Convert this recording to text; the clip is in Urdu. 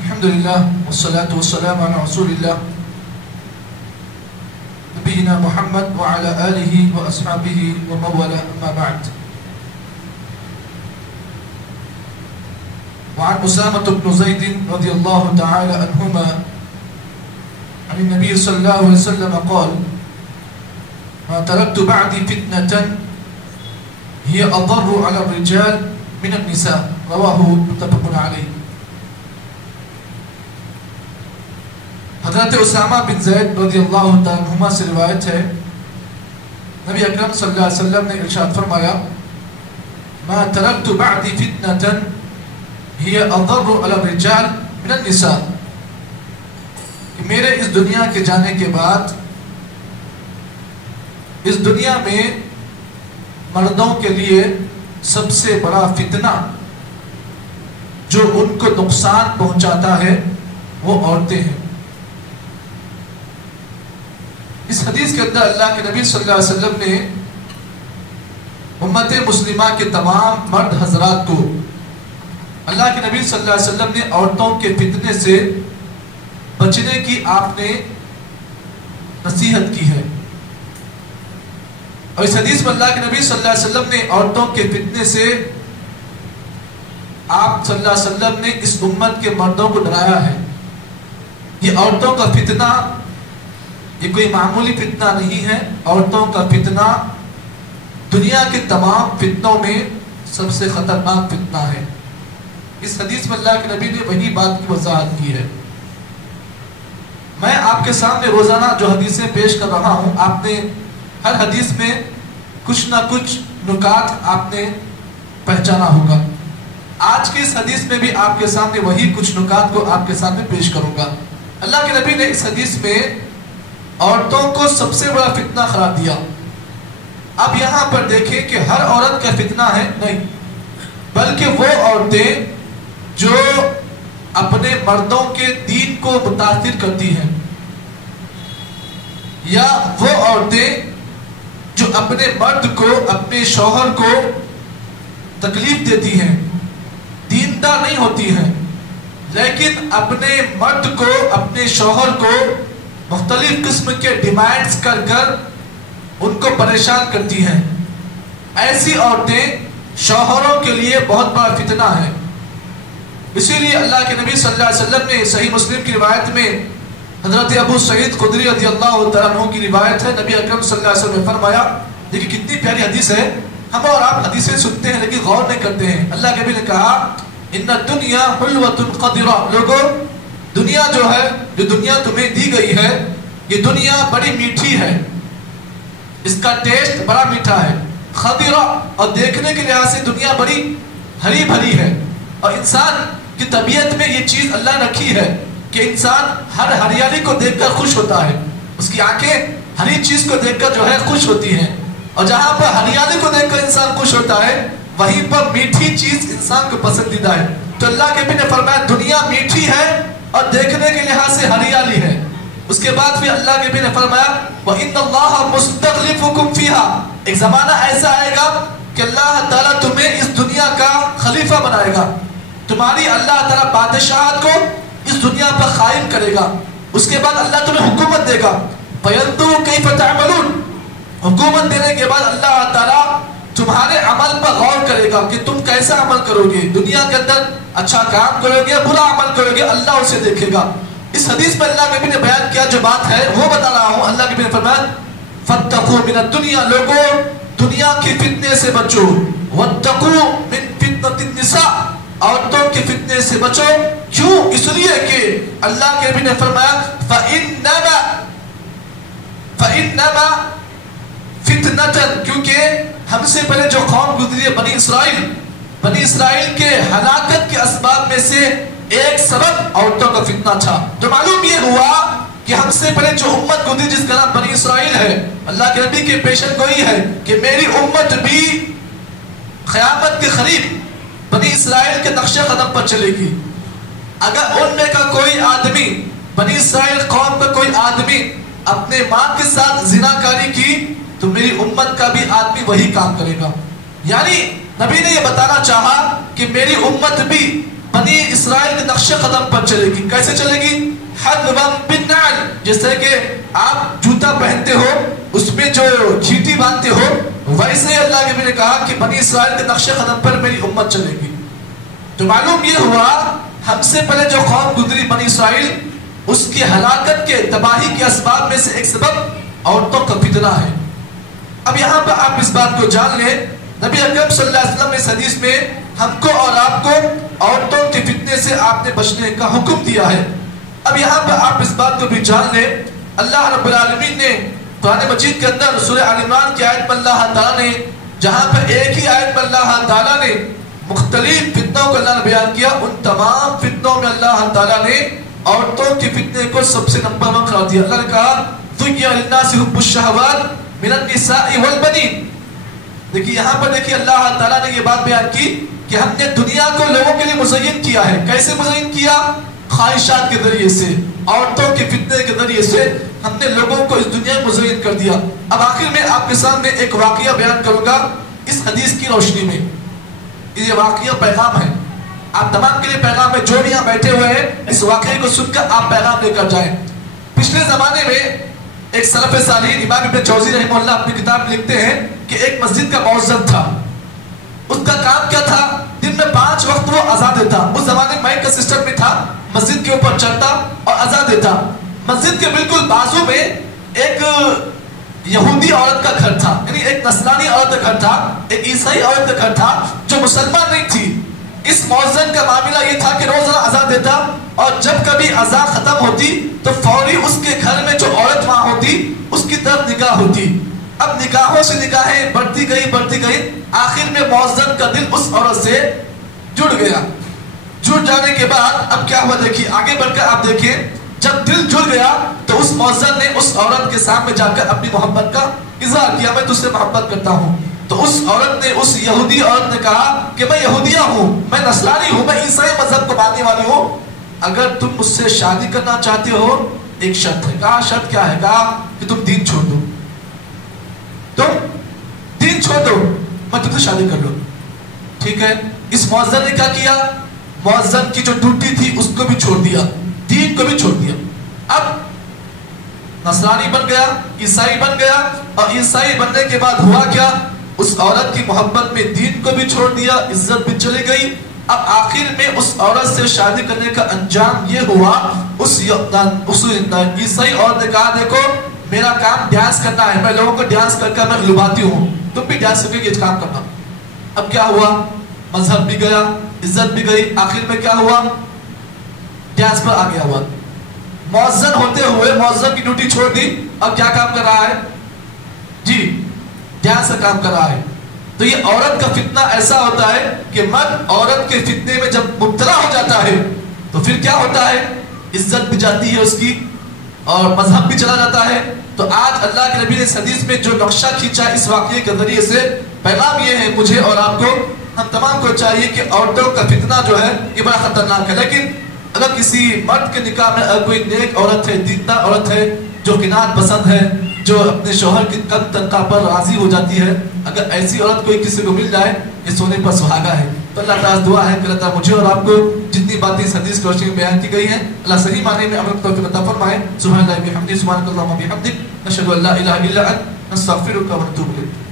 Alhamdulillah, wassalatu wassalamu ala rasulillah Nabiyyina Muhammad wa ala alihi wa ashabihi wa mawala amma ba'd. وعن أسامة بن زيد رضي الله تعالى عنهما عن النبي صلى الله عليه وسلم قال: ما تركت بعدي فتنة هي أضر على الرجال من النساء. رواه متفق علیہ. حضرت اسامہ بن زید رضی اللہ تعالیٰ عنہما سے روایت ہے، نبی اکرم صلی اللہ علیہ وسلم نے ارشاد فرمایا: ما ترکت بعدی فتنة هي اضر على الرجال من النساء، کہ میرے اس دنیا کے جانے کے بعد اس دنیا میں مردوں کے لیے سب سے بڑا فتنہ جو ان کو نقصان پہنچاتا ہے وہ عورتیں ہیں. اس حدیث کے اندر اللہ کے نبی صلی اللہ علیہ وسلم نے امت مسلمہ کے تمام مرد حضرات کو اللہ کے نبی صلی اللہ علیہ وسلم نے عورتوں کے فتنے سے بچنے کی آپ نے نصیحت کی ہے. اور اس حدیث میں اللہ کے نبی صلی اللہ علیہ وسلم نے عورتوں کے فتنے سے آپ صلی اللہ علیہ وسلم نے اس امت کے مردوں کو ڈرایا ہے. یہ عورتوں کا فتنہ یہ کوئی معمولی فتنہ نہیں ہے. عورتوں کا فتنہ دنیا کے تمام فتنوں میں سب سے خطرناک فتنہ ہے. اس حدیث میں اللہ کے نبی نے وہی بات کی وضاحت کی ہے. میں آپ کے سامنے روزانہ جو حدیثیں پیش کر رہا ہوں، آپ نے ہر حدیث میں کچھ نہ کچھ نکات آپ نے پہچانا ہوگا. آج کی اس حدیث میں بھی آپ کے سامنے وہی کچھ نکات کو آپ کے سامنے پیش کروں گا. اللہ کے نبی نے اس حدیث میں عورتوں کو سب سے بڑا فتنہ قرار دیا. اب یہاں پر دیکھیں کہ ہر عورت کا فتنہ ہے نہیں، بلکہ وہ عورتیں جو اپنے مردوں کے دین کو متاثر کرتی ہیں، یا وہ عورتیں جو اپنے مرد کو اپنے شوہر کو تکلیف دیتی ہیں، دیندار نہیں ہوتی ہیں، لیکن اپنے مرد کو اپنے شوہر کو مختلف قسم کے ڈیمانڈز کر کر ان کو پریشان کرتی ہیں. ایسی عورتیں شوہروں کے لیے بہت بڑا فتنہ ہے. اسی لیے اللہ کے نبی صلی اللہ علیہ وسلم نے صحیح مسلم کی روایت میں حضرت ابو سعید خدری رضی اللہ تعالیٰ عنہ کی روایت ہے، نبی اکرم صلی اللہ علیہ وسلم نے فرمایا، دیکھیں کتنی پیاری حدیث ہے. ہم اور آپ حدیثیں سنتے ہیں لیکن غور نہیں کرتے ہیں. اللہ کے نبی نے کہا: ان الدنیا حلوۃ قدرہ. لوگوں، دنیا جو ہے، جو دنیا تمہیں دی گئی ہے، یہ دنیا بڑی میٹھی ہے، اس کا ٹیسٹ بڑا میٹھا ہے. خضرہ، اور دیکھنے کے لحاظ سے دنیا بڑی ہری بھری ہے. اور انسان کی طبیعت میں یہ چیز اللہ نے رکھی ہے کہ انسان ہر ہریالی کو دیکھ کر خوش ہوتا ہے. اس کی آنکھیں ہری چیز کو دیکھ کر جو ہے خوش ہوتی ہیں، اور جہاں پر ہریالی کو دیکھ کر انسان خوش ہوتا ہے وہیں پر میٹھی چیز انسان کو پسندیدہ ہے. تو اللہ کے نبی نے فرمایا دنیا میٹھی ہے اور دیکھنے کے لحاظ سے ہریالی ہے. اس کے بعد پھر اللہ کے نبی نے فرمایا وَإِنَّ اللَّهَ مُسْتَخْلِفُكُمْ فِيهَا. ایک زمانہ ایسا آئے گا کہ اللہ تعالیٰ تمہیں اس دنیا کا خلیفہ بنائے گا، تمہاری اللہ تعالیٰ بادشاہت کو اس دنیا پر قائم کرے گا. اس کے بعد اللہ تمہیں حکومت دے گا. فَيَنْظُرُ كَيْفَ تَعْمَلُونَ. حکومت دینے کے بعد اللہ تعالیٰ تمہارے عمل پر غور کرے گا کہ تم کیسا عمل کرو گے. دنیا کے اندر اچھا کام کرو گے، برا عمل کرو گے، اللہ اسے دیکھے گا. اس حدیث میں اللہ کے نبی نے بیان کیا جو بات ہے وہ بتا رہا ہوں. اللہ کے نبی نے فرمایا فَاتَّقُوا مِنَ الدُّنْيَا. لوگوں، دنیا کی فتنے سے بچو. وَاتَّقُوا مِنْ فِتْنَةِ النِّسَاءِ. عورتوں کے فتنے سے بچو. کیوں؟ اس لیے کہ اللہ کے نبی نے فرمایا فَإِنَّمَا فِتْنَةً. کیونکہ ہم سے پہلے جو قوم گزری ہے بنی اسرائیل کے ہلاکت کے اسباب میں سے ایک سبب عورتوں کا فتنہ تھا. تو معلوم یہ ہوا کہ ہم سے پہلے جو امت گزری جس کا نام بنی اسرائیل ہے، اللہ کے نبی کے پیشن گوئی ہے کہ میری امت بھی قیامت کے قریب بنی اسرائیل کے نقش قدم پر چلے گی. اگر ان میں کا کوئی آدمی، بنی اسرائیل قوم کا کوئی آدمی اپنے ماں کے ساتھ زناکاری کی تو میری امت کا بھی آدمی وہی کام کرے گا. یعنی نبی نے یہ بتانا چاہا کہ میری امت بھی بنی اسرائیل کے نقش قدم پر چلے گی. کیسے چلے گی؟ حذوًا بالنعل، جیسے کہ آپ جوتا پہنتے ہو اس میں جو گھیٹی باندھتے ہو، ویسے اللہ کے نبی نے کہا کہ بنی اسرائیل کے نقش قدم پر میری امت چلے گی. تو معلوم یہ ہوا ہم سے پہلے جو قوم گزری بنی اسرائیل، اس کی ہلاکت کے تباہی کے اسباب میں سے ایک سبب عورتوں کا فتنہ ہے. اب یہاں پر آپ اس بات کو جان لیں، نبی اکرم صلی اللہ علیہ وسلم نے اس حدیث میں ہم کو اور آپ کو عورتوں کے فتنے سے آپ نے بچنے کا حکم دیا ہے. اب یہاں پر آپ اس بات کو بھی جان لیں، اللہ رب العالمین نے قرآن مجید کے اندر سورہ آل عمران کی آیت پر اللہ تعالیٰ نے، جہاں پر ایک ہی آیت پر اللہ تعالیٰ نے مختلف فتنوں کو اللہ نے بیان کیا، ان تمام فتنوں میں اللہ تعالیٰ نے عورتوں کے فتنے کو سب سے نمبر 1 قرار دیا. اللہ نے کہا زُيِّنَ لِلنَّاسِ حُبُّ الشَّهَوَاتِ مِنَ النِّسَاءِ وَالْبَنِينَ. دیکھیے یہاں پر دیکھیے اللہ تعالیٰ نے یہ بات بیان کی کہ ہم نے دنیا کو لوگوں کے لیے مزین کیا ہے. کیسے مزین کیا؟ خواہشات کے ذریعے سے، عورتوں کے فتنے کے ذریعے سے ہم نے لوگوں کو اس دنیا میں مزین کر دیا. اب آخر میں آپ کے سامنے ایک واقعہ بیان کروں گا اس حدیث کی روشنی میں. یہ واقعہ پیغام ہے، آپ تمام کے لیے پیغام ہے. جو بھی یہاں بیٹھے ہوئے ہیں اس واقعے کو سن کر آپ پیغام لے کر جائیں. پچھلے زمانے میں ایک سلف صالحین امام ابن جوزی رحمہ اللہ اپنی کتاب میں لکھتے ہیں کہ ایک مسجد کا مؤذن تھا. اس کا کام کیا تھا؟ دن میں 5 وقت وہ اذان دیتا. اس زمانے میں مائک کا سسٹم بھی تھا، مسجد کے اوپر چڑھتا اور اذان دیتا. مسجد کے بالکل بازو میں ایک یہودی عورت کا گھر تھا، یعنی ایک نصرانی عورت کا گھر تھا، ایک عیسائی عورت کا گھر تھا جو مسلمان نہیں تھی. اس مؤذن کا معاملہ یہ تھا کہ روزانہ اذان دیتا اور جب کبھی اذان ختم ہوتی تو فوری اس کے گھر میں جو عورت وہاں ہوتی اس کی طرف نگاہ ہوتی. اب نگاہوں سے نگاہیں بڑھتی گئی، آخر میں مؤذن کا دل اس عورت سے جڑ گیا. جڑ جانے کے بعد اب کیا ہوا دیکھیے، آگے بڑھ کر آپ دیکھیں. جب دل جڑ گیا تو اس مؤذن نے اس عورت کے سامنے جا کر اپنی محبت کا اظہار کیا، میں تجھ سے محبت کرتا ہوں. تو اس عورت نے، اس یہودی عورت نے کہا کہ میں یہودیہ ہوں، میں نصرانی ہوں، میں عیسائی مذہب کو ماننے والی ہوں، اگر تم مجھ سے شادی کرنا چاہتے ہو ایک شرط ہے. کہا شرط کیا ہے؟ کہا کہ تم دین چھوڑ دو، تم دین چھوڑ دو، میں تم سے شادی کر لوں. ٹھیک ہے. اس مؤذن نے کیا کیا؟ مؤذن کی جو ڈیوٹی تھی اس کو بھی چھوڑ دیا، دین کو بھی چھوڑ دیا. اب نصرانی بن گیا، عیسائی بن گیا، اور عیسائی بننے کے بعد ہوا کیا؟ اس عورت کی محبت میں دین کو بھی چھوڑ دیا، عزت بھی چلی گئی. اب آخر میں اس عورت سے شادی کرنے کا انجام یہ ہوا، اس عیسائی عورت نے کہا دیکھو میرا کام ڈانس کرنا ہے، میں لوگوں کو ڈانس کر کر میں لباتی ہوں، تم بھی ڈانس کر کے یہ کام کرنا. اب کیا ہوا؟ مذہب بھی گیا، عزت بھی گئی. آخر میں کیا ہوا؟ ڈانس پر آ گیا ہوا. مؤذن ہوتے ہوئے مؤذن کی ڈیوٹی چھوڑ دی، اب کیا کام کر رہا ہے؟ جی ڈانس کا کام کر رہا ہے. تو یہ عورت کا فتنہ ایسا ہوتا ہے کہ مرد عورت کے فتنے میں جب مبتلا ہو جاتا ہے تو پھر کیا ہوتا ہے؟ عزت بھی جاتی ہے اس کی اور مذہب بھی چلا جاتا ہے. تو آج اللہ کے نبی نے اس حدیث میں جو نقشہ کھینچا اس واقعے کے ذریعے سے، پیغام یہ ہے مجھے اور آپ کو، ہم تمام کو چاہیے کہ عورتوں کا فتنہ جو ہے یہ بڑا خطرناک ہے. لیکن اگر کسی مرد کے نکاح میں اگر کوئی نیک عورت ہے، دیندار عورت ہے، جو قناعت پسند ہے، جو اپنے شوہر کی کم تنخواہ پر راضی ہو جاتی ہے، اگر ایسی عورت کوئی کسی کو مل جائے یہ سونے پر سہاگا ہے. تو اللہ تعالیٰ دعا ہے کہ اللہ تعالیٰ مجھے اور آپ کو جتنی باتیں اس حدیث کی روشنی میں بیان کی گئی ہیں اللہ صحیح معنی میں عمل توفیق عطا فرمائے. سبحان اللہ وبحمدہ، سبحانک اللہم وبحمدک، نشہد ان لا الہ الا انت، نستغفرک ونتوب الیک.